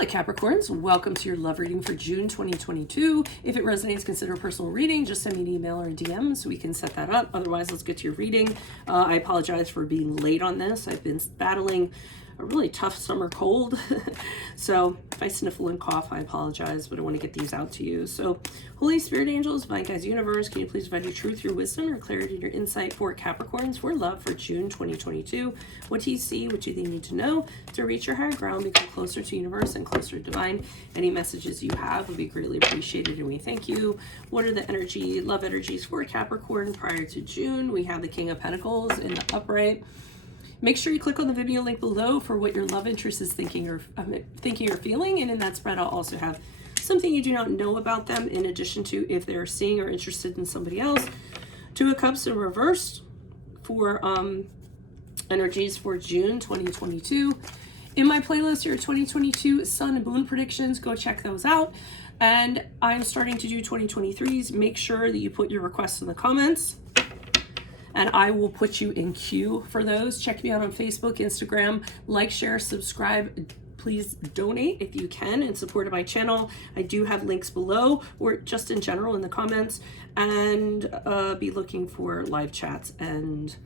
Hello Capricorns, welcome to your love reading for June 2022. If it resonates, consider a personal reading. Just send me an email or a DM so we can set that up. Otherwise, let's get to your reading. I apologize for being late on this. I've been battling a really tough summer cold. So if I sniffle and cough, I apologize, but I want to get these out to you. So Holy Spirit angels, divine guides, universe, can you please provide your truth, your wisdom, or clarity, your insight for Capricorns for love for June 2022? What do you see? What do you need to know to reach your higher ground, become closer to universe and closer to divine? Any messages you have would be greatly appreciated, and we thank you. What are the love energies for Capricorn prior to June? We have the King of Pentacles in the upright. Make sure you click on the video link below for what your love interest is thinking or feeling. And in that spread, I'll also have something you do not know about them, in addition to if they're seeing or interested in somebody else. Two of Cups in reverse for energies for June 2022. In my playlist, your 2022 Sun and Moon predictions, go check those out. And I'm starting to do 2023s. Make sure that you put your requests in the comments, and I will put you in queue for those. Check me out on Facebook, Instagram, like, share, subscribe. Please donate if you can and support my channel. I do have links below, or just in general in the comments, and be looking for live chats and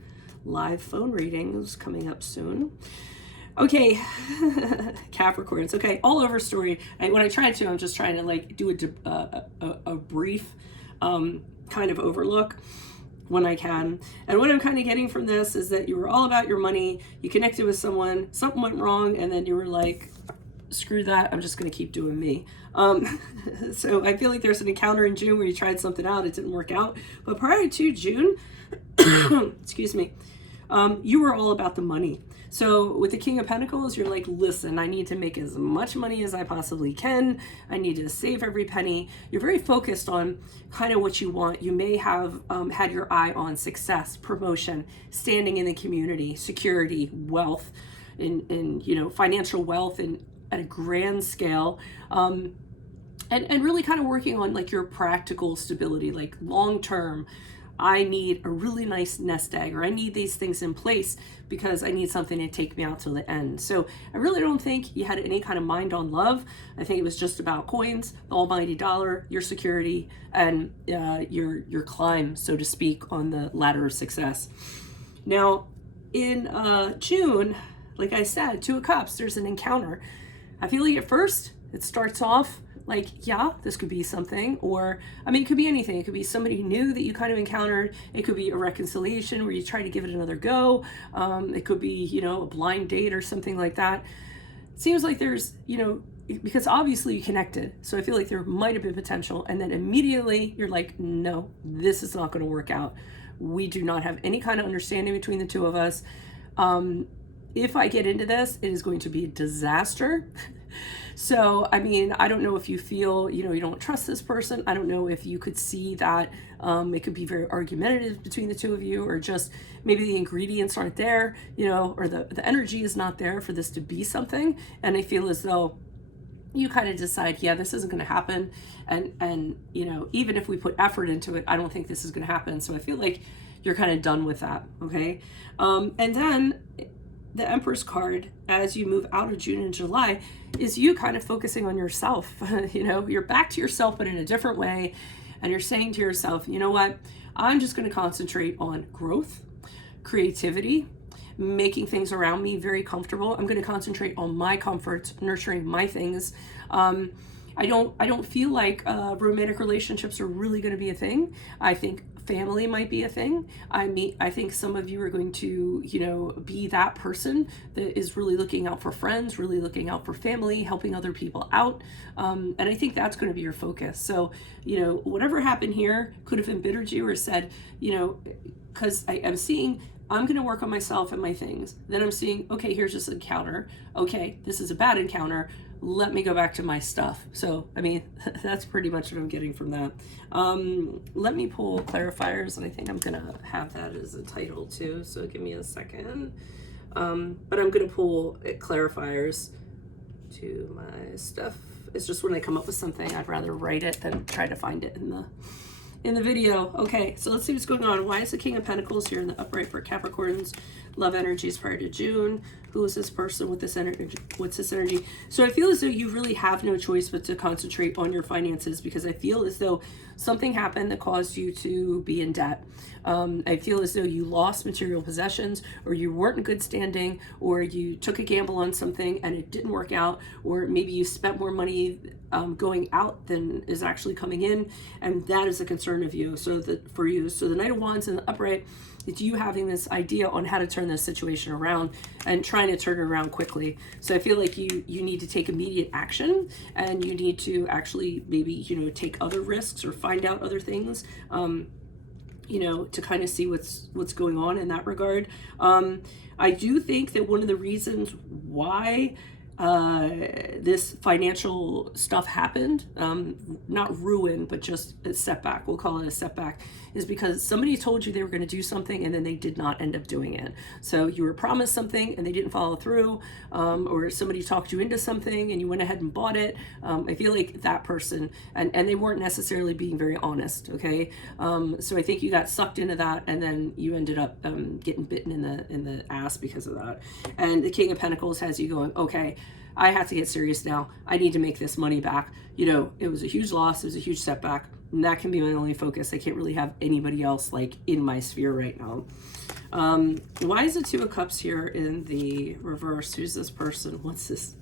live phone readings coming up soon. Okay, Capricorns. Okay, all over story. When I try to, I'm just trying to like do a brief kind of overlook when I can. And what I'm kind of getting from this is that you were all about your money, you connected with someone, something went wrong, and then you were like, screw that, I'm just going to keep doing me. So I feel like there's an encounter in June where you tried something out, it didn't work out. But prior to June, excuse me, you were all about the money. So with the King of Pentacles, you're like, listen, I need to make as much money as I possibly can. I need to save every penny. You're very focused on kind of what you want. You may have had your eye on success, promotion, standing in the community, security, wealth, in financial wealth and at a grand scale. And really kind of working on like your practical stability, like long term. I need a really nice nest egg, or I need these things in place because I need something to take me out till the end. So I really don't think you had any kind of mind on love. I think it was just about coins, the almighty dollar, your security, and your climb, so to speak, on the ladder of success. Now, in June, like I said, Two of Cups, there's an encounter. I feel like at first it starts off like, yeah, this could be something, or, I mean, it could be anything. It could be somebody new that you kind of encountered. It could be a reconciliation where you try to give it another go. It could be, a blind date or something like that. It seems like there's, because obviously you connected. So I feel like there might have been potential. And then immediately you're like, no, this is not going to work out. We do not have any kind of understanding between the two of us. If I get into this, it is going to be a disaster. So, I mean, I don't know if you feel, you don't trust this person. I don't know if you could see that it could be very argumentative between the two of you, or just maybe the ingredients aren't there, or the energy is not there for this to be something. And I feel as though you kind of decide, yeah, this isn't going to happen. And even if we put effort into it, I don't think this is going to happen. So I feel like you're kind of done with that. Okay. And then the Empress card, as you move out of June and July, is you kind of focusing on yourself. You're back to yourself, but in a different way. And you're saying to yourself, you know what? I'm just going to concentrate on growth, creativity, making things around me very comfortable. I'm going to concentrate on my comfort, nurturing my things. I don't feel like romantic relationships are really going to be a thing. I think family might be a thing. I think some of you are going to, be that person that is really looking out for friends, really looking out for family, helping other people out. And I think that's going to be your focus. So, whatever happened here could have embittered you, or said, because I'm seeing, I'm going to work on myself and my things. Then I'm seeing, okay, here's this encounter. Okay, this is a bad encounter. Let me go back to my stuff. So, I mean, that's pretty much what I'm getting from that. Let me pull clarifiers, and I think I'm going to have that as a title too. So give me a second. But I'm going to pull clarifiers to my stuff. It's just when I come up with something, I'd rather write it than try to find it in the video. Okay, so let's see what's going on. Why is the King of Pentacles here in the upright for Capricorns? Love energies prior to June. Who is this person with this energy? What's this energy? So I feel as though you really have no choice but to concentrate on your finances, because I feel as though something happened that caused you to be in debt. I feel as though you lost material possessions, or you weren't in good standing, or you took a gamble on something and it didn't work out, or maybe you spent more money going out than is actually coming in, and that is a concern of you. So for you, so the Knight of Wands in the upright, it's you having this idea on how to turn this situation around and trying to turn it around quickly. So I feel like you need to take immediate action, and you need to actually maybe, you know, take other risks or find out other things, you know, to kind of see what's going on in that regard. I do think that one of the reasons why this financial stuff happened, not ruin, but just a setback, we'll call it a setback, is because somebody told you they were going to do something and then they did not end up doing it. So you were promised something and they didn't follow through, or somebody talked you into something and you went ahead and bought it. I feel like that person, and they weren't necessarily being very honest, okay? So I think you got sucked into that, and then you ended up getting bitten in the ass because of that. And the King of Pentacles has you going, okay, I have to get serious now. I need to make this money back. You know, it was a huge loss. It was a huge setback. And that can be my only focus. I can't really have anybody else like in my sphere right now. Why is the Two of Cups here in the reverse? Who's this person? What's this?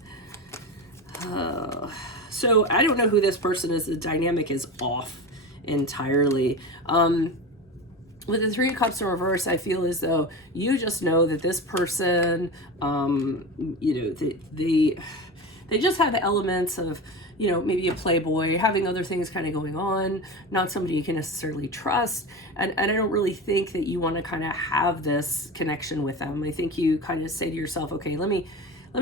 So I don't know who this person is. The dynamic is off entirely. With the Three of Cups in reverse, I feel as though you just know that this person, you know, they just have the elements of, you know, maybe a playboy, having other things kind of going on, not somebody you can necessarily trust. And I don't really think that you want to kind of have this connection with them. I think you kind of say to yourself, okay, let me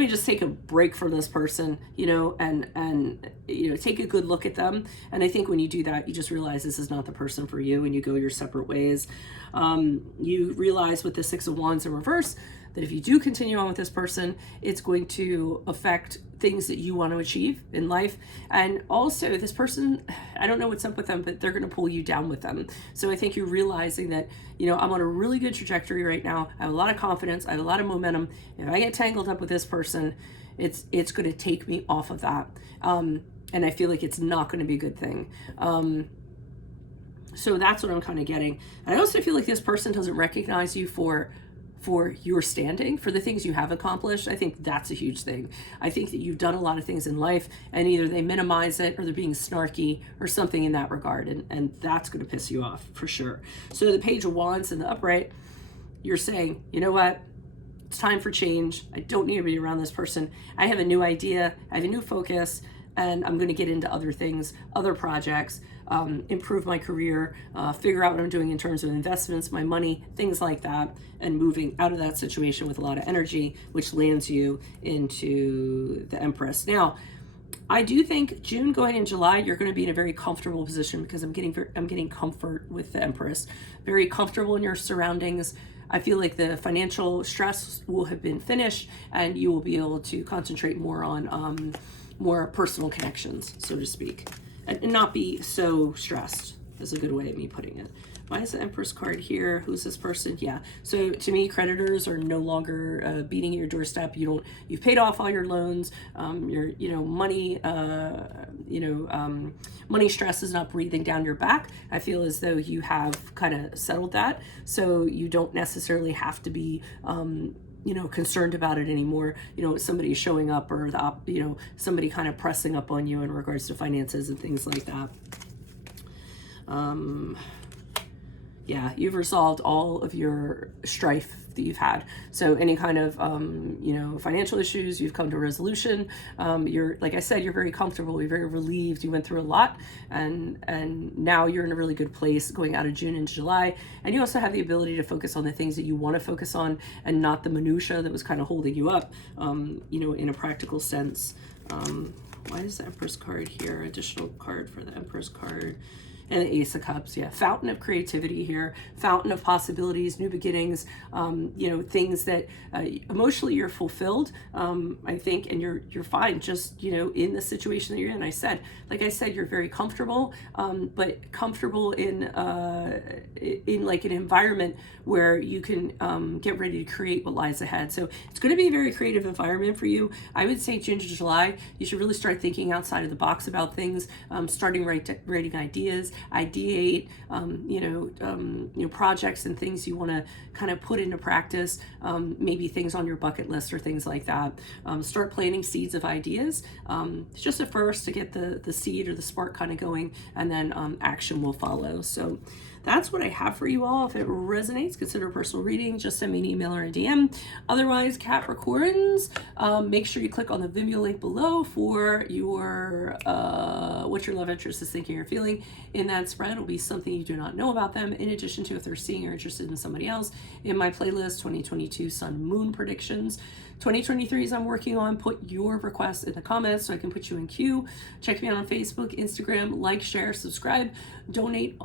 just take a break from this person, you know, and you know, take a good look at them. And I think when you do that, you just realize this is not the person for you, and you go your separate ways. You realize with the Six of Wands in reverse that if you do continue on with this person, it's going to affect things that you want to achieve in life. And also this person, I don't know what's up with them, but they're going to pull you down with them. So I think you're realizing that, you know, I'm on a really good trajectory right now. I have a lot of confidence. I have a lot of momentum. If I get tangled up with this person, it's going to take me off of that. And I feel like it's not going to be a good thing. So that's what I'm kind of getting. And I also feel like this person doesn't recognize you for your standing, for the things you have accomplished. I think that's a huge thing. I think that you've done a lot of things in life, and either they minimize it or they're being snarky or something in that regard, and that's going to piss you off for sure. So the Page of Wands in the upright, you're saying, you know what? It's time for change. I don't need to be around this person. I have a new idea. I have a new focus, and I'm going to get into other things, other projects, improve my career, figure out what I'm doing in terms of investments, my money, things like that, and moving out of that situation with a lot of energy, which lands you into the Empress. Now, I do think June going in July, you're going to be in a very comfortable position, because I'm getting comfort with the Empress, very comfortable in your surroundings. I feel like the financial stress will have been finished, and you will be able to concentrate more on more personal connections, so to speak, and not be so stressed, is a good way of me putting it. Why is the Empress card here? Who's this person? Yeah. So to me, creditors are no longer beating at your doorstep. You've paid off all your loans. Money stress is not breathing down your back. I feel as though you have kind of settled that. So you don't necessarily have to be, concerned about it anymore. Somebody showing up, or somebody kind of pressing up on you in regards to finances and things like that. Yeah, you've resolved all of your strife that you've had. So any kind of, financial issues, you've come to a resolution. You're, like I said, you're very comfortable. You're very relieved. You went through a lot, and now you're in a really good place going out of June into July. And you also have the ability to focus on the things that you want to focus on, and not the minutia that was kind of holding you up, in a practical sense. Why is the Empress card here? Additional card for the Empress card. And the Ace of Cups, yeah, fountain of creativity here, fountain of possibilities, new beginnings, things that emotionally you're fulfilled, I think, and you're fine just, in the situation that you're in. Like I said, you're very comfortable, but comfortable in like an environment where you can get ready to create what lies ahead. So it's going to be a very creative environment for you. I would say June to July, you should really start thinking outside of the box about things, starting writing ideas, ideate, projects and things you want to kind of put into practice, maybe things on your bucket list or things like that. Start planting seeds of ideas, just at first to get the seed or the spark kind of going, and then action will follow. So that's what I have for you all. If it resonates, consider a personal reading. Just send me an email or a DM. Otherwise, Capricorns, make sure you click on the Vimeo link below for your what your love interest is thinking or feeling. In that spread will be something you do not know about them, in addition to if they're seeing or interested in somebody else. In my playlist, 2022 Sun Moon Predictions. 2023s I'm working on. Put your requests in the comments so I can put you in queue. Check me out on Facebook, Instagram, like, share, subscribe, donate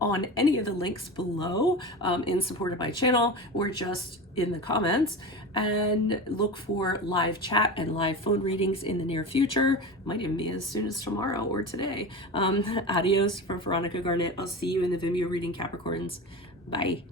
on any of the links below in support of my channel or just in the comments, and look for live chat and live phone readings in the near future. Might even be as soon as tomorrow or today. Adios from Veronica Garnet. I'll see you in the Vimeo reading, Capricorns. Bye.